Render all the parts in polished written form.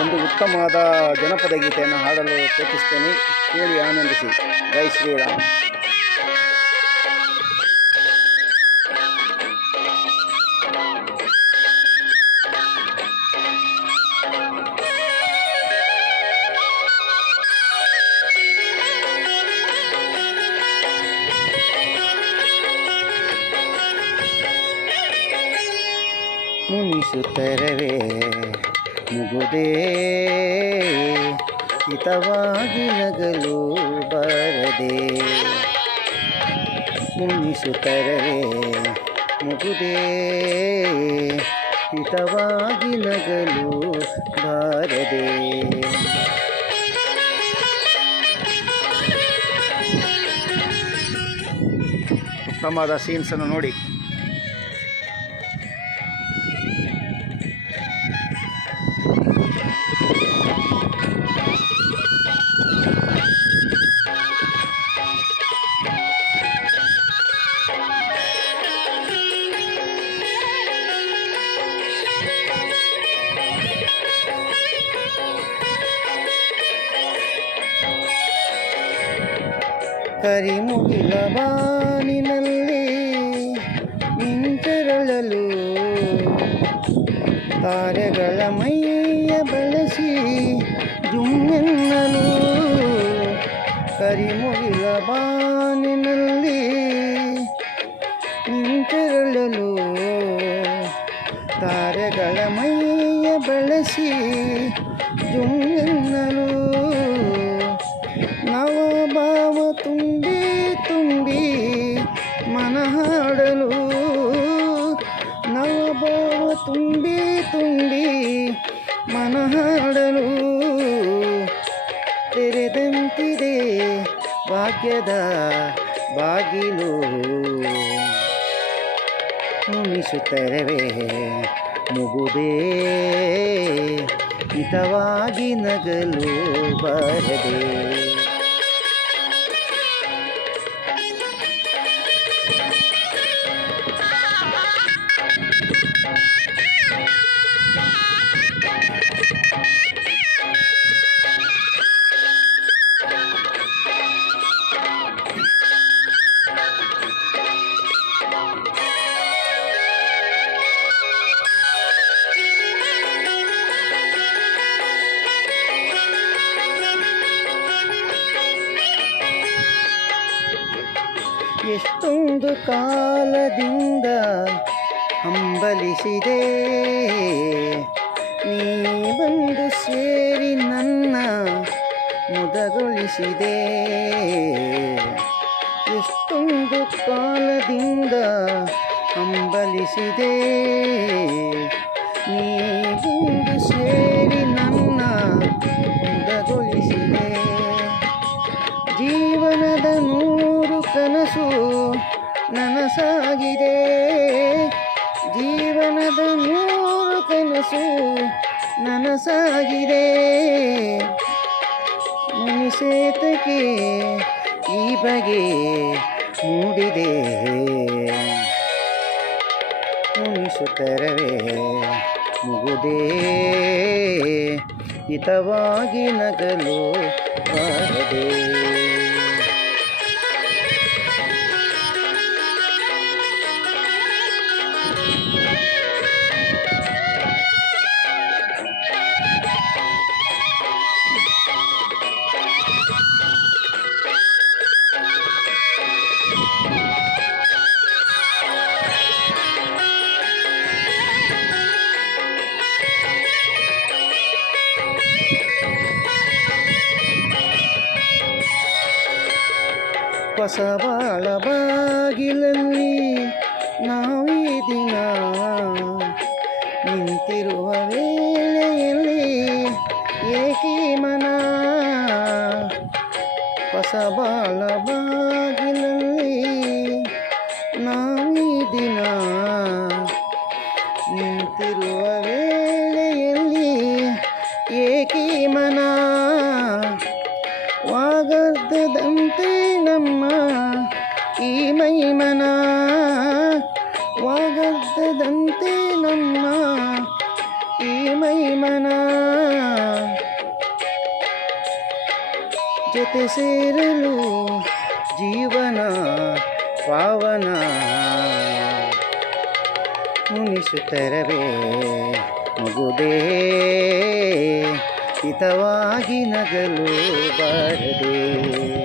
ಒಂದು ಉತ್ತಮವಾದ ಜನಪದ ಗೀತೆಯನ್ನು ಹಾಡಲು ಪ್ರಯತ್ನಿಸ್ತೇನೆ. ಕೇಳಿ ಆನಂದಿಸಿ. ಜೈ ಶ್ರೀರಾಮ್. ಮುನಿಸುತ್ತರವೇ ಮುಗುದೇ ಹಿತವಾಗಿ ನಗಲು ಬಾರದೆ. ಮುನಿಸುತ್ತರವೇ ಮುಗುದೇ ಹಿತವಾಗಿ ನಗಲು ಬಾರದೆ. ಉತ್ತಮವಾದ ಸೀನ್ಸನ್ನು ನೋಡಿ. ಕರಿಮುಗಿಲ ಬಾನಿನಲ್ಲಿ ಮಿಂಚರಳಲು ತಾರೆಗಳ ಮೈಯ ಬಳಸಿ ಜುಮ್ಮೆನ್ನಲು. ಕರಿಮುಗಿಲ ಬಾನಿನಲ್ಲಿ ಮಿಂಚರಳಲು ತಾರೆಗಳ ಮೈಯ ಬಳಸಿ ಜುಮ್ಮೆನ್ನಲು. ನವಭಾವ ತುಂಬಿ ತುಂಬಿ ಮನ ಹಾಡಲು. ನವಭಾವ ತುಂಬಿ ತುಂಬಿ ಮನ ಹಾಡಲು. ತೆರೆದಂತಿದೆ ಭಾಗ್ಯದ ಬಾಗಿಲು. ಮುನಿಸುತ್ತರವೇ ಮುಗುದೇ ಹಿತವಾಗಿ ನಗಲು ಬಾರದೆ. ಎಷ್ಟೊಂದು ಕಾಲದಿಂದ ಹಂಬಲಿಸಿದೆ ನೀ ಬಂದು ಸೇರಿ ನನ್ನ ಮುದಗೊಳಿಸಿದೆ. ಎಷ್ಟೊಂದು ಕಾಲದಿಂದ ಹಂಬಲಿಸಿದೆ ನೀ ಬಂದು ಸೇರಿ ನನ್ನ ಮುದಗೊಳಿಸಿದೆ. ಜೀವನದ ನೂರು ಕನಸು ನನಸಾಗಿದೆ. ಜೀವನದ ನೂರು ಕನಸು ನನಸಾಗಿದೆ. ಮುನಿಸೇತಕ್ಕೆ ಈ ಬಗೆ ಮೂಡಿದೆ. ಮುನಿಸುತ್ತರವೇ ಮುಗುದೇ ಹಿತವಾಗಿ ನಗಲು ಬಾರದೆ. ಹೊಸ ಬಾಳ ಬಾಗಿಲಲ್ಲಿ ನಾವೀ ದಿನ ನಿಂತಿರುವ ವೇಳೆಯಲ್ಲಿ ಏಕೀ ಮನ. ಹೊಸ ಬಾಳ ಬಾಗಿಲಲ್ಲಿ ನಾವೀ ದಿನ ನಿಂತಿರುವ ವೇಳೆಯಲ್ಲಿ ಏಕೀ ಮನ. ವಾಗರ್ಧದಂತೆ ನಮ್ಮ ಈ ಮೈಮನ. ವಾಗರ್ಧದಂತೆ ನಮ್ಮ ಈ ಮೈ ಮನ ಜೊತೆ ಸೇರಲು ಜೀವನ ಪಾವನ ಮುನಿಸುತ್ತರವೇ ಮುಗುದೇ ಹಿತವಾಗಿ ನಗಲು ಬಾರದೆ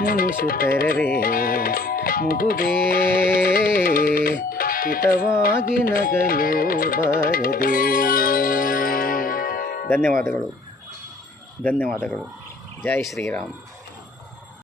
ಮುನಿಸುತ್ತರವೇ ಮುಗುದೇ ಹಿತವಾಗಿ ನಗಲು ಬಾರದೆ. ಧನ್ಯವಾದಗಳು. ಜೈ ಶ್ರೀರಾಮ್.